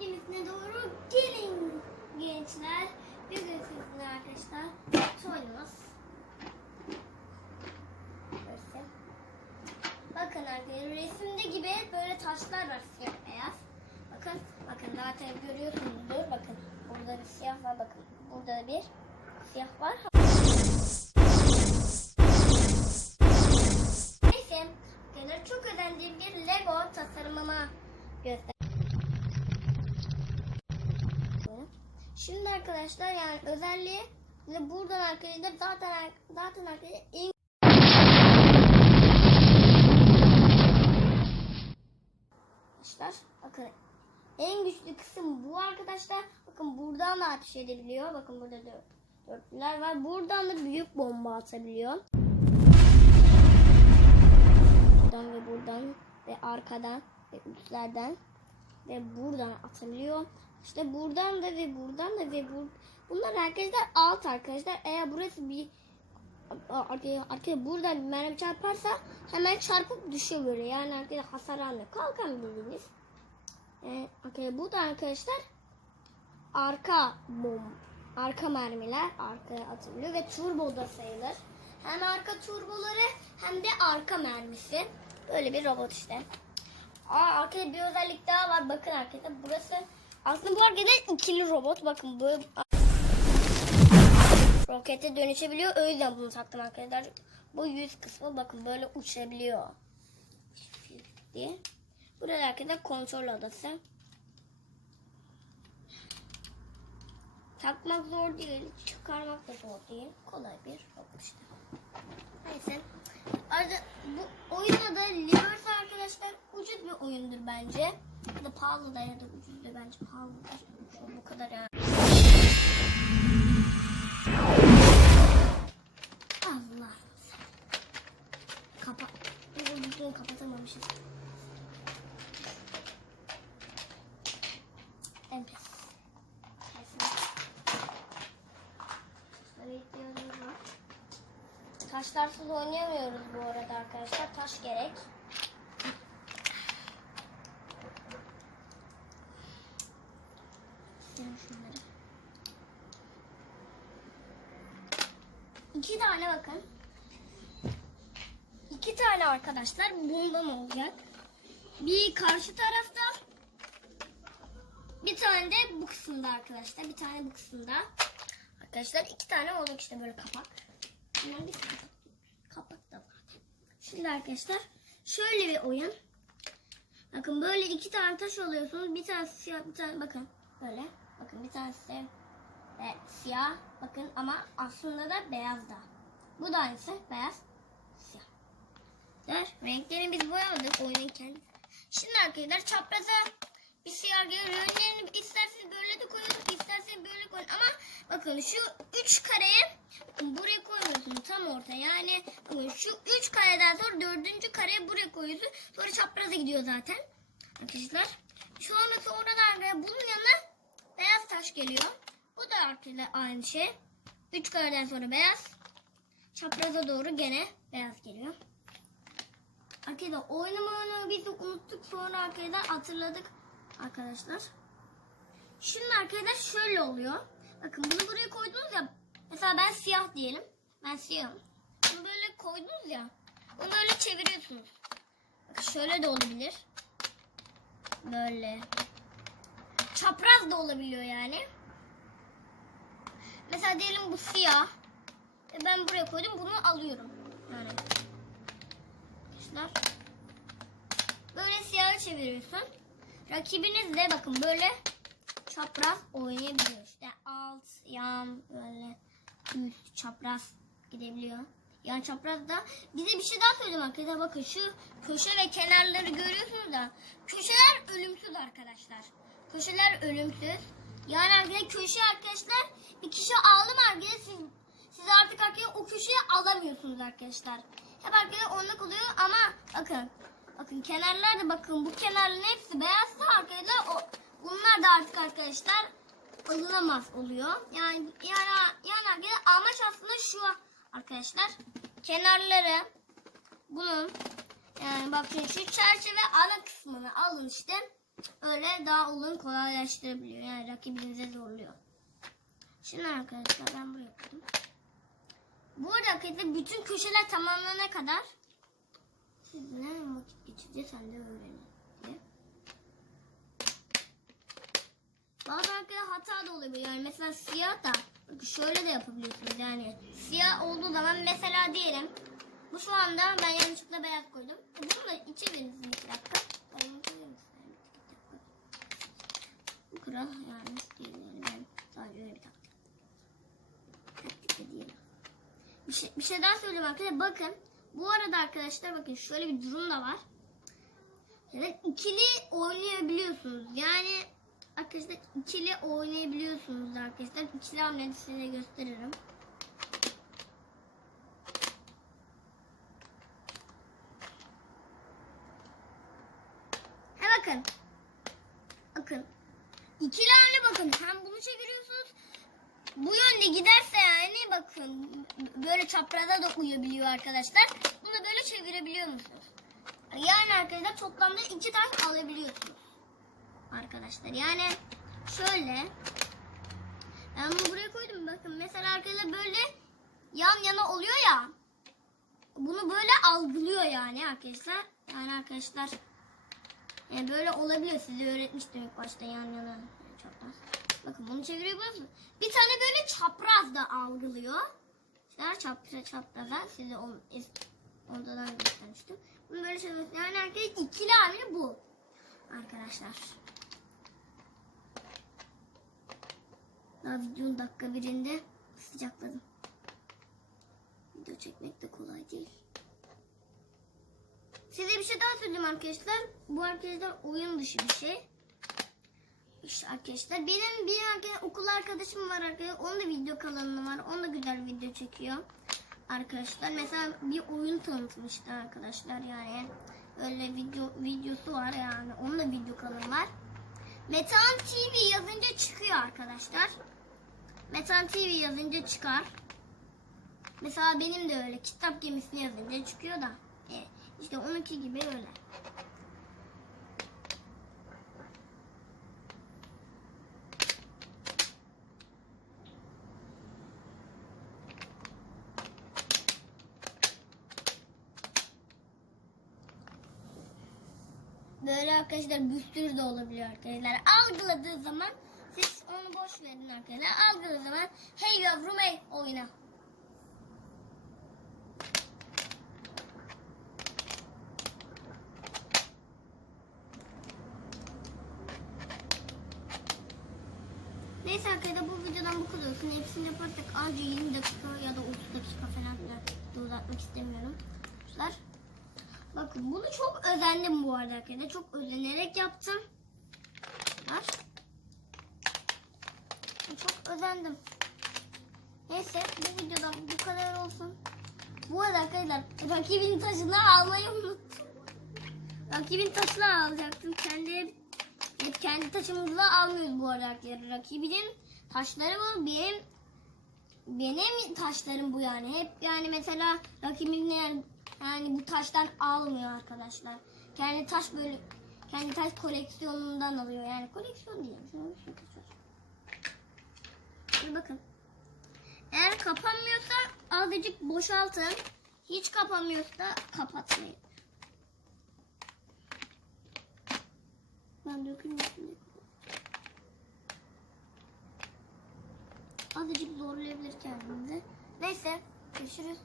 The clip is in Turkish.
gemisine doğru gelin gençler. Bugün sizinle arkadaşlar. Burası. Bakın arkadaşlar resimde gibi böyle taşlar var siyah beyaz. Bakın bakın zaten görüyorsunuzdur. Bakın burada bir siyah var bakın. Burada bir siyah var. Neyse. Çok özendiğim bir Lego tasarımıma göster. Şimdi arkadaşlar yani özelliği ve buradan arkadaşlar zaten zaten arkadaşlar en arkadaşlar bakın en güçlü kısım bu arkadaşlar. Bakın buradan da ateş edebiliyor. Bakın burada dört, dörtlüler var. Buradan da büyük bomba atabiliyor. Buradan ve buradan ve arkadan ve üstlerden ve buradan atabiliyor. İşte buradan da ve buradan da ve bur bunlar arkadaşlar alt arkadaşlar. Eğer burası bir arkaya, arkaya buradan mermi çarparsa hemen çarpıp düşüyor böyle. Yani arkadaşlar hasar almıyor. Kalkan bildiğiniz. Ee, bu da arkadaşlar arka bom arka mermiler arkaya atılıyor ve turbo da sayılır. Hem arka turboları hem de arka mermisi. Böyle bir robot işte. Aa, arkada bir özellik daha var. Bakın arkada burası aslında bu arkada ikili robot. Bakın bu rokete dönüşebiliyor. O yüzden bunu taktım arkadaşlar. Bu yüz kısmı bakın böyle uçabiliyor. diye. Burada arkada kontrol odası. Takmak zor değil, çıkarmak da zor değil. Kolay bir robot işte. Neyse. Ayrıca bu oyunda da Reverse arkadaşlar ucuz bir oyundur bence. Ya da pahalı da ya da ucuz da bence an bu kadar yani. Allah. Kapa. Bunu kapatamamışız. Var. Taşlarsız oynayamıyoruz bu arada arkadaşlar. Taş gerek. İki tane bakın. İki tane arkadaşlar bundan olacak. Bir karşı tarafta. Bir tane de bu kısımda arkadaşlar. Bir tane bu kısımda. Arkadaşlar iki tane olacak işte böyle kapak. Bundan bir kapak, kapak da var. Şimdi arkadaşlar şöyle bir oyun. Bakın böyle iki tane taş alıyorsunuz. Bir tanesi siyah, bir tane bakın böyle. Bakın bir tanesi e, siyah. Bakın ama aslında da beyaz da. Bu da aynısı beyaz, siyah. Der, renklerini biz boyamadık oyunun. Şimdi arkadaşlar çapraza bir siyah. Yönlerini isterseniz böyle de koyun, isterseniz böyle koyun. Ama bakın şu üç kareye buraya koymuyorsunuz tam orta. Yani şu üç kareden sonra dördüncü kareye buraya koyuyorsun. Sonra çapraza gidiyor zaten. Arkadaşlar. Sonra sonra da bunun yanına beyaz taş geliyor. Bu da arkadaşlar aynı şey. Üç kareden sonra beyaz. Çapraza doğru gene beyaz geliyor. Arkadaşlar oynama oyunu biz de unuttuk sonra arkadaşlar hatırladık arkadaşlar. Şimdi arkadaşlar şöyle oluyor. Bakın bunu buraya koydunuz ya. Mesela ben siyah diyelim. Ben siyahım. Bunu böyle koydunuz ya. Bunu böyle çeviriyorsunuz. Bakın şöyle de olabilir. Böyle. Çapraz da olabiliyor yani. Mesela diyelim bu siyah. Ve ben buraya koydum. Bunu alıyorum. Yani. Arkadaşlar. Böyle siyahı çeviriyorsun. Rakibiniz de bakın böyle çapraz oynayabiliyor. İşte alt, yan, böyle üst çapraz gidebiliyor. Yan çapraz da bize bir şey daha söyleyeyim arkadaşlar. Bakın şu köşe ve kenarları görüyorsunuz da köşeler ölümsüz arkadaşlar. Köşeler ölümsüz. Yani arkadaşlar köşe arkadaşlar bir kişi aldı mı arkadaşlar siz, siz artık arkadaşlar o köşeyi alamıyorsunuz arkadaşlar. Hep arkadaşlar onluk oluyor ama bakın Bakın kenarlarda bakın bu kenarların hepsi beyazsa arkadaşlar o bunlar da artık arkadaşlar alınamaz oluyor. Yani yani yani arkadaşlar amaç aslında şu arkadaşlar. Kenarları bunun yani bakın şu çerçeve ana kısmını alın işte. Öyle daha oyun kolaylaştırabiliyor. Yani rakibinize zorluyor. Şimdi arkadaşlar ben buraya koydum. Bu arkadaşlar bütün köşeler tamamlanana kadar sizinle vakit geçireceğiz sen de öğrenin diye. Bazı arkadaşlar hata da olabiliyor. Yani mesela siyah da şöyle de yapabiliyorsunuz yani. Siyah olduğu zaman mesela diyelim bu şu anda ben yanlışlıkla beyaz koydum. E Bunu da içebiliriz bir iki dakika. Ben bunu koyuyorum size. Bir dakika. Kral yani değil yani sadece öyle. Taktik diyelim. Bir şey, bir şey daha söyleyeyim arkadaşlar. Bakın bu arada arkadaşlar bakın şöyle bir durum da var. Evet ikili oynayabiliyorsunuz. Yani arkadaşlar ikili oynayabiliyorsunuz arkadaşlar. İkili hamleni size gösteririm. Ha bakın. Bakın. İkili hamle bakın. Hem bunu çeviriyorsunuz. Bu yönde giderse yani bakın böyle çapraza da uyabiliyor arkadaşlar. Bunu böyle çevirebiliyor musunuz? Yani arkadaşlar toplamda iki taş alabiliyorsunuz. Arkadaşlar yani şöyle ben bunu buraya koydum bakın mesela arkadaşlar böyle yan yana oluyor ya bunu böyle algılıyor yani arkadaşlar. Yani arkadaşlar yani böyle olabiliyor. Size öğretmiştim ilk başta yan yana çapraz. Bakın bunu çeviriyor musunuz? Bir tane böyle çapraz da algılıyor. İşte çapraz çapraza size on, ondan göstermiştim. Bunu böyle çeviriyorsunuz. Yani arkadaşlar ikili hamle bu. Arkadaşlar. Daha videonun dakika birinde sıcakladım. Video çekmek de kolay değil. Size bir şey daha söyleyeyim arkadaşlar. Bu arkadaşlar oyun dışı bir şey. İşte arkadaşlar benim bir arkadaş, okul arkadaşım var arkadaşlar. Onun da video kanalı var. Onun da güzel video çekiyor. Arkadaşlar mesela bir oyun tanıtmıştı arkadaşlar yani. Öyle video videosu var yani. Onun da video kanalı var. Metan TV yazınca çıkıyor arkadaşlar. Metan TV yazınca çıkar. Mesela benim de öyle kitap gemisini yazınca çıkıyor da. E, işte onunki gibi öyle. Böyle arkadaşlar bir sürü de olabiliyor arkadaşlar. Algıladığı zaman siz onu boş verin arkadaşlar. Algıladığı zaman hey yavrum hey oyna. Neyse arkadaşlar bu videodan bu kadar olsun. Hepsini yaparsak anca 20 dakika ya da 30 dakika falan uzatmak istemiyorum. Arkadaşlar. Bakın bunu çok özendim bu arada arkadaşlar. Çok özenerek yaptım. Var. Çok özendim. Neyse bu videodan bu kadar olsun. Bu arada arkadaşlar rakibin taşını almayı unuttum. Rakibin taşını alacaktım. Kendi hep kendi taşımızla almıyoruz bu arada arkadaşlar. Rakibinin taşları bu. Benim benim taşlarım bu yani. Hep yani mesela rakibinin yani, yani bu taştan almıyor arkadaşlar. Kendi taş böyle kendi taş koleksiyonundan alıyor. Yani koleksiyon değil. Şöyle bir şey bakın. Eğer kapanmıyorsa azıcık boşaltın. Hiç kapanmıyorsa kapatmayın. Ben diye. Azıcık zorlayabilir kendinizi. Neyse görüşürüz.